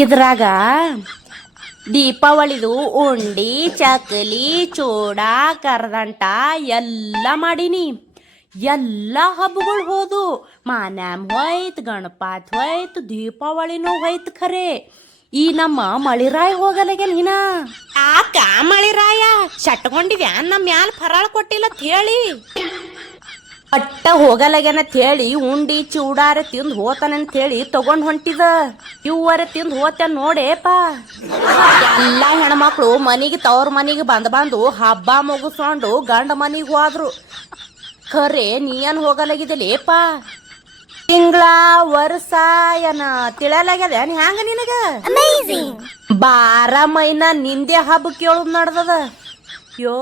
ಇದ್ರಾಗ ದೀಪಾವಳಿದು ಉಂಡಿ, ಚಕಲಿ, ಚೂಡ, ಕರದಂಟ ಎಲ್ಲ ಮಾಡೀನಿ. ಎಲ್ಲ ಹಬ್ಬಗಳು ಹೋದು. ಮಾನ್ಯಾಮ್ ಹೋಯ್ತು, ಗಣಪಾತ್ ಹೋಯ್ತು, ದೀಪಾವಳಿನೂ ಹೋಯ್ತು ಖರೆ. ಈ ನಮ್ಮ ಮಳಿರಾಯ್ ಹೋಗಲಗೆ ನೀನ? ಆಕ ಮಳಿರಾಯ ಚಟ್ಕೊಂಡಿದ್ಯಾ ನಮ್ಮ ಮ್ಯಾಲ ಫರಾಳ ಕೊಟ್ಟಿಲ್ಲ ಹೇಳಿ. ಅಟ್ಟ ಹೋಗಲಾಗ್ಯಾನಂತ ಹೇಳಿ ಉಂಡಿ ಚೂಡಾರ ತಿಂದು ಹೋತಾನಂತ ಹೇಳಿ ತಗೊಂಡ್ ಹೊಂಟಿದ. ಇವ್ವರೆ ತಿಂದು ಹೋತ ನೋಡೇಪ. ಎಲ್ಲ ಹೆಣ್ಮಕ್ಳು ಮನಿಗೆ ತವ್ರ ಮನಿಗೆ ಬಂದ್ ಬಂದು ಹಬ್ಬ ಮುಗಿಸ್ಕೊಂಡು ಗಂಡ ಮನಿಗೆ ಹೋದ್ರು. ಖರೆ ನೀನ್ ಹೋಗಲಾಗಿದಲೇಪ ತಿಂಗಳ ವರ್ಷ ಏನ ತಿಳಿಯಲಾಗ್ಯದ ಹ್ಯಾಂಗ ನಿನಗ? ಬಾರ ಮೈನ ನಿಂದೆ ಹಬ್ಬ ಕೇಳುದ್ ನಡ್ದದ. ಯೋ.